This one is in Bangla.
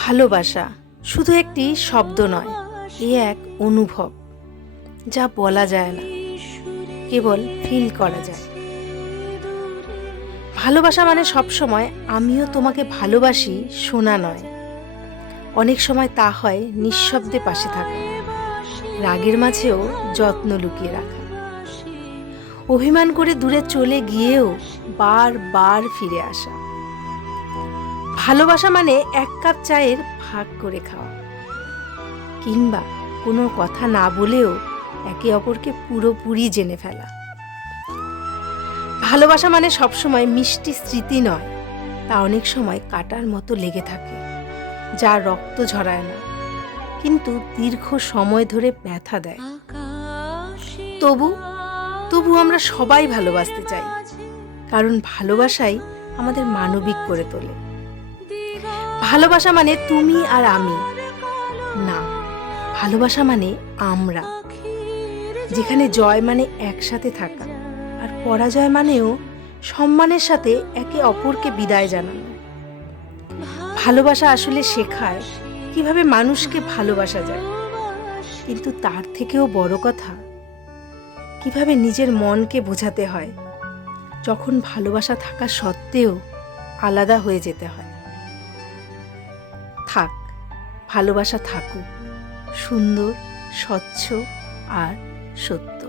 ভালোবাসা শুধু একটি শব্দ নয়, এ এক অনুভব যা বলা যায় না, কেবল ফিল করা যায়। ভালোবাসা মানে সবসময় আমিও তোমাকে ভালোবাসি শোনা নয়। অনেক সময় তা হয় নিঃশব্দে পাশে থাকা, রাগের মাঝেও যত্ন লুকিয়ে রাখা, অভিমান করে দূরে চলে গিয়েও বারবার ফিরে আসা। ভালোবাসা মানে এক কাপ চায়ের ভাগ করে খাওয়া, কিংবা কোনো কথা না বলেও একে অপরকে পুরোপুরি জেনে ফেলা। ভালোবাসা মানে সবসময় মিষ্টি স্মৃতি নয়, তা অনেক সময় কাটার মতো লেগে থাকে, যা রক্ত ঝরায় না কিন্তু দীর্ঘ সময় ধরে ব্যথা দেয়। তবু আমরা সবাই ভালোবাসতে চাই, কারণ ভালোবাসাই আমাদের মানবিক করে তোলে। ভালোবাসা মানে তুমি আর আমি না, ভালোবাসা মানে আমরা, যেখানে জয় মানে একসাথে থাকা আর পরাজয় মানেও সম্মানের সাথে একে অপরকে বিদায় জানানো। ভালোবাসা আসলে শেখায় কিভাবে মানুষকে ভালোবাসা যায়, কিন্তু তার থেকেও বড় কথা কিভাবে নিজের মনকে বোঝাতে হয় যখন ভালোবাসা থাকা সত্ত্বেও আলাদা হয়ে যেতে হয়। থাক, ভালোবাসা থাকুক, সুন্দর, স্বচ্ছ আর সত্য।